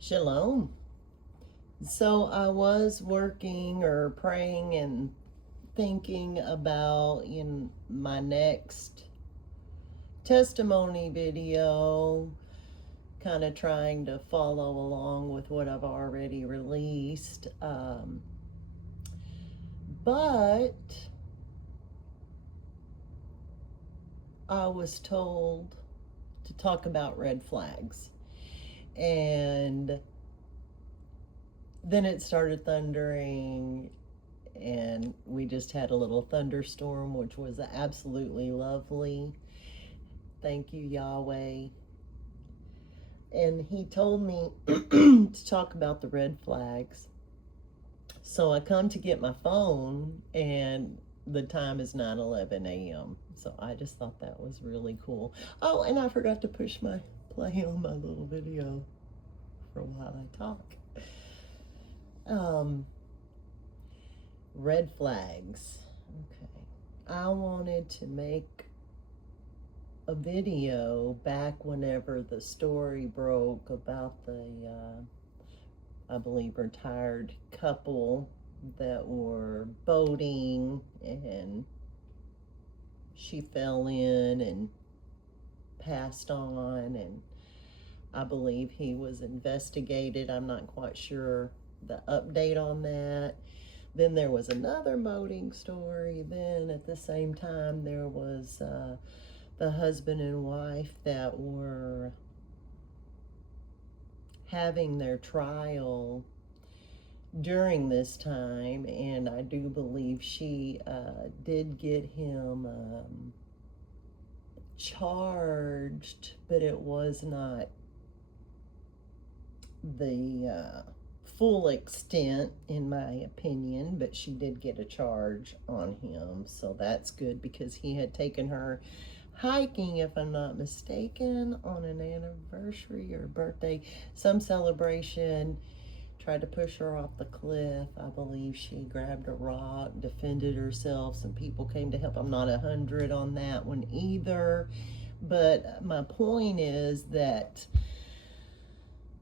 Shalom. So I was working or praying and thinking about in my next testimony video, kind of trying to follow along with what I've already released. But I was told to talk about red flags. And then it started thundering, and we just had a little thunderstorm, which was absolutely lovely. Thank you, Yahweh. And he told me to talk about the red flags. So I come to get my phone, and the time is 9:11 a.m. So I just thought that was really cool. Oh, and I forgot to push my play on my little video for while I talk. Red flags. Okay. I wanted to make a video back whenever the story broke about the, I believe, retired couple that were boating and she fell in and passed on, and I believe he was investigated. I'm not quite sure the update on that. Then there was another boating story. Then at the same time, there was the husband and wife that were having their trial during this time, and I do believe she did get him charged, but it was not the full extent, in my opinion, but she did get a charge on him. So that's good, because he had taken her hiking, if I'm not mistaken, on an anniversary or birthday, some celebration, tried to push her off the cliff. I believe she grabbed a rock, defended herself. Some people came to help. I'm not 100 on that one either, but my point is that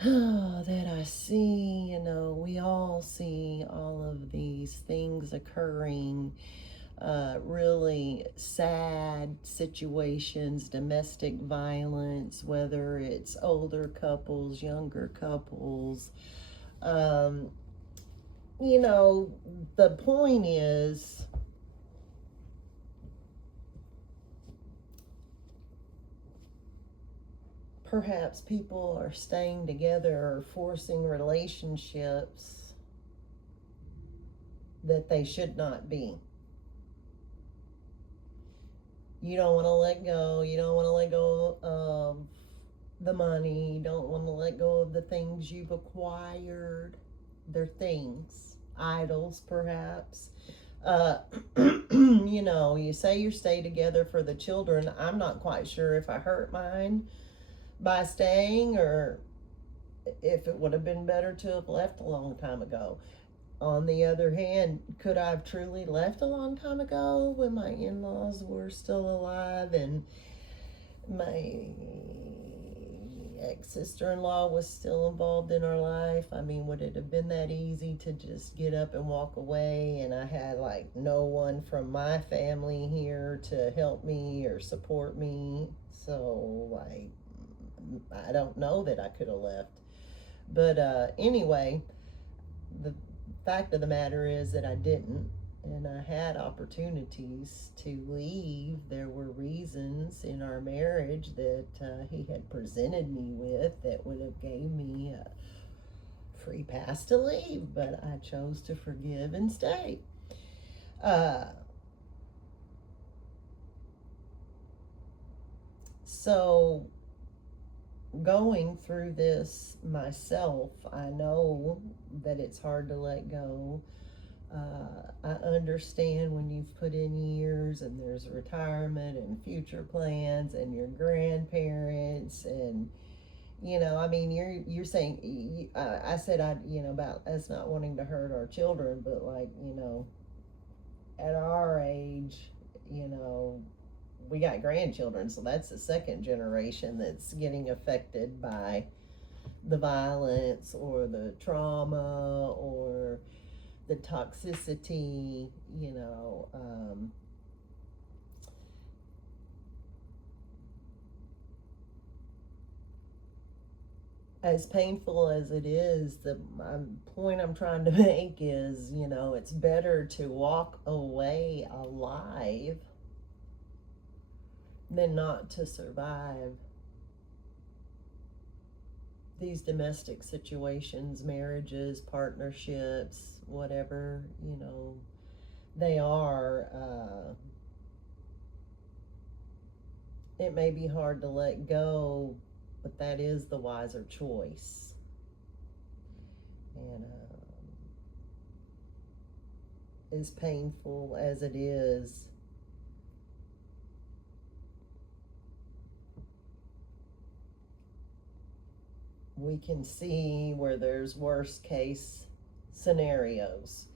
that I see, we all see all of these things occurring, really sad situations, domestic violence, whether it's older couples, younger couples. The point is, perhaps people are staying together or forcing relationships that they should not be. You don't want to let go. You don't want to let go of the money. You don't want to let go of the things you've acquired. They're things, idols perhaps. You say you stay together for the children. I'm not quite sure if I hurt mine by staying, or if it would have been better to have left a long time ago. On the other hand, could I have truly left a long time ago when my in-laws were still alive and my ex-sister-in-law was still involved in our life? I mean, would it have been that easy to just get up and walk away, and I had like no one from my family here to help me or support me? So like, I don't know that I could have left. But anyway, the fact of the matter is that I didn't, and I had opportunities to leave. There were reasons in our marriage that he had presented me with that would have gave me a free pass to leave, but I chose to forgive and stay. So going through this myself, I know that it's hard to let go. I understand when you've put in years and there's retirement and future plans and your grandparents, and I mean, you're saying, I said, about us not wanting to hurt our children, but like, at our age, we got grandchildren, so that's the second generation that's getting affected by the violence or the trauma or the toxicity, as painful as it is, the point I'm trying to make is, it's better to walk away alive than not to survive these domestic situations, marriages, partnerships, whatever, they are. It may be hard to let go, but that is the wiser choice. And as painful as it is, we can see where there's worst case scenarios,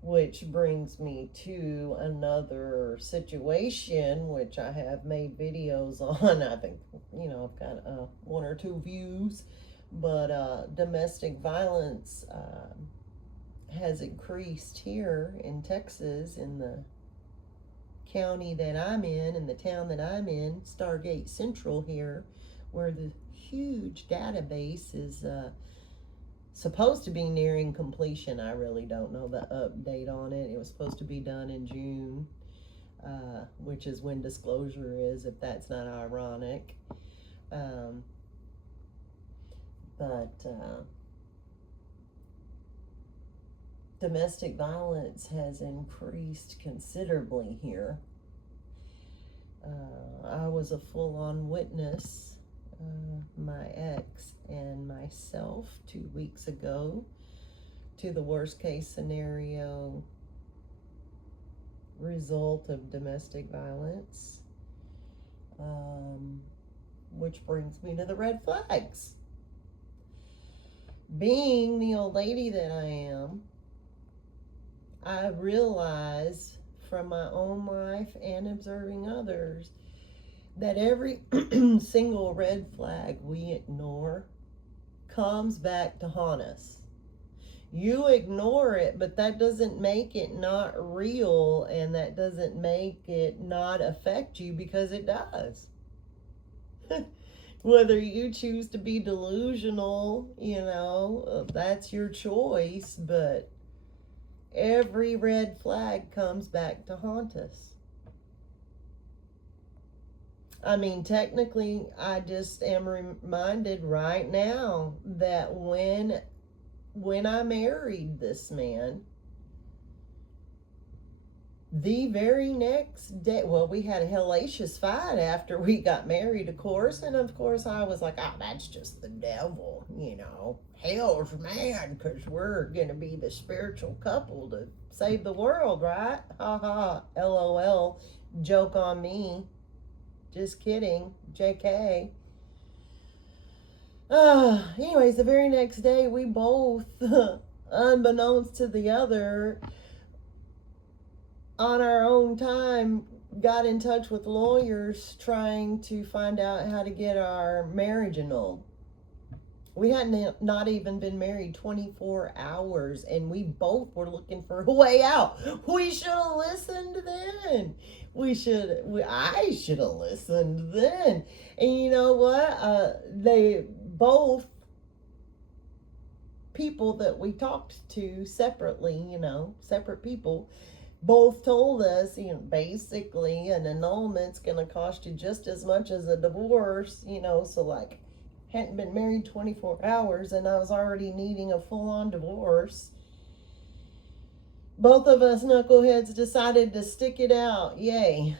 which brings me to another situation which I have made videos on. I think, I've got 1 or 2 views, but domestic violence has increased here in Texas, in the county that I'm in the town that I'm in, Stargate Central here, where the huge database is supposed to be nearing completion. I really don't know the update on it. It was supposed to be done in June, which is when disclosure is, if that's not ironic. Domestic violence has increased considerably here. I was a full-on witness, my ex and myself, 2 weeks ago, to the worst case scenario result of domestic violence, which brings me to the red flags. Being the old lady that I am, I realize from my own life and observing others that every single red flag we ignore comes back to haunt us. You ignore it, but that doesn't make it not real, and that doesn't make it not affect you, because it does. Whether you choose to be delusional, that's your choice, but every red flag comes back to haunt us. I mean, technically, I just am reminded right now that when I married this man, the very next day, well, we had a hellacious fight after we got married, of course, and of course I was like, oh, that's just the devil, hell's mad because we're going to be the spiritual couple to save the world, right? Ha ha, LOL, joke on me. Just kidding, JK. Anyways, the very next day, we both, unbeknownst to the other, on our own time, got in touch with lawyers trying to find out how to get our marriage annulled. We hadn't not even been married 24 hours, and we both were looking for a way out. We should have listened then. I should have listened then. And you know what? They both, people that we talked to separately, separate people, both told us, basically an annulment's going to cost you just as much as a divorce, so like, hadn't been married 24 hours and I was already needing a full-on divorce. Both of us knuckleheads decided to stick it out. Yay.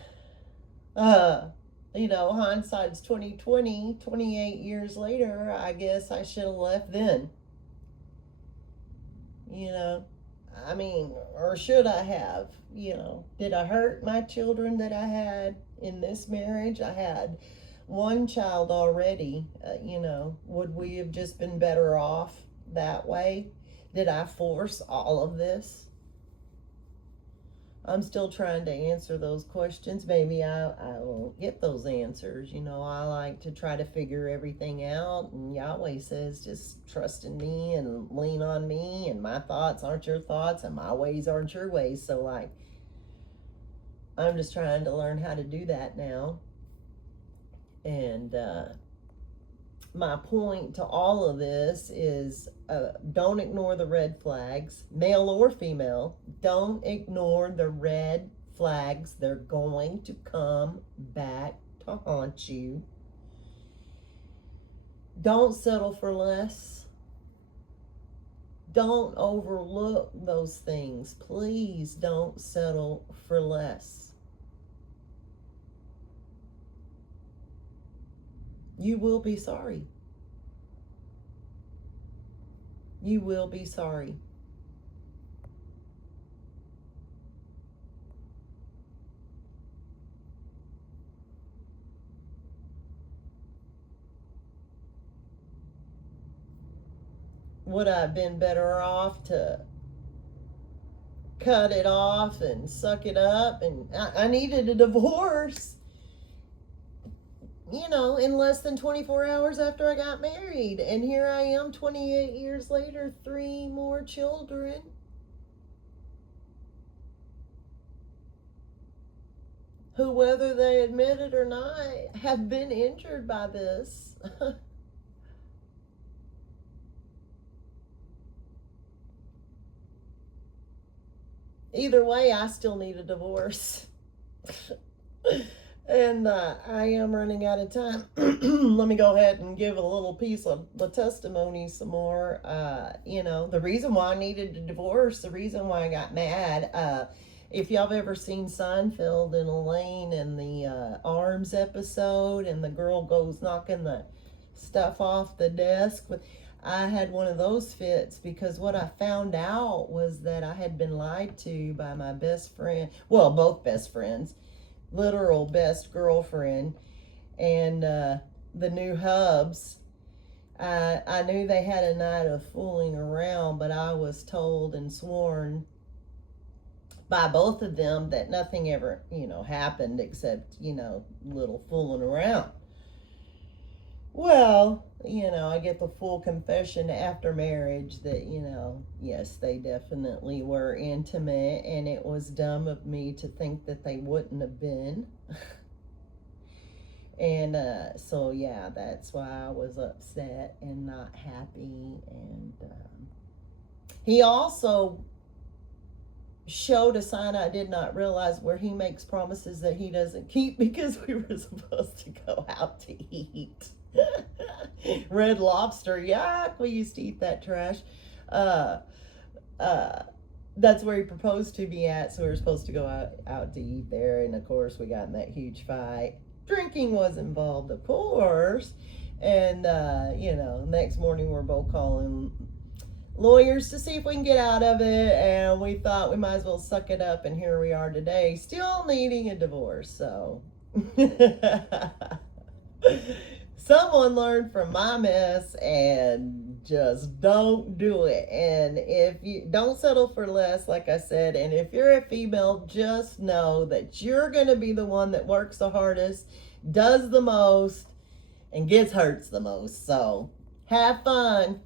Hindsight's 2020, 28 years later, I guess I should have left then. Or should I have? Did I hurt my children that I had in this marriage? I had one child already. Would we have just been better off that way? Did I force all of this? I'm still trying to answer those questions. Maybe I won't get those answers. You know, I like to try to figure everything out. And Yahweh says, just trust in me and lean on me. And my thoughts aren't your thoughts. And my ways aren't your ways. So, like, I'm just trying to learn how to do that now. And my point to all of this is don't ignore the red flags, male or female. Don't ignore the red flags. They're going to come back to haunt you. Don't settle for less. Don't overlook those things. Please don't settle for less. You will be sorry. You will be sorry. Would I have been better off to cut it off and suck it up? And I needed a divorce, you know, in less than 24 hours after I got married. And here I am 28 years later, 3 more children. Who, whether they admit it or not, have been injured by this. Either way, I still need a divorce. And I am running out of time. Let me go ahead and give a little piece of the testimony some more. You know, the reason why I needed a divorce, the reason why I got mad. If y'all have ever seen Seinfeld and Elaine in the Arms episode, and the girl goes knocking the stuff off the desk, I had one of those fits because what I found out was that I had been lied to by my best friend. Well, both best friends. Literal best girlfriend, and the new hubs. I knew they had a night of fooling around, but I was told and sworn by both of them that nothing ever, you know, happened except, you know, little fooling around. Well, you know, I get the full confession after marriage that, you know, yes, they definitely were intimate, and it was dumb of me to think that they wouldn't have been. And so, yeah, that's why I was upset and not happy. And he also showed a sign I did not realize, where he makes promises that he doesn't keep, because we were supposed to go out to eat. Red Lobster, yuck, we used to eat that trash. That's where he proposed to me at, so we were supposed to go out to eat there, and of course we got in that huge fight. Drinking was involved, of course, and you know, next morning we're both calling lawyers to see if we can get out of it, and we thought we might as well suck it up, and here we are today, still needing a divorce. So someone learned from my mess and just don't do it. And if you don't settle for less, like I said, and if you're a female, just know that you're going to be the one that works the hardest, does the most, and gets hurts the most. So have fun.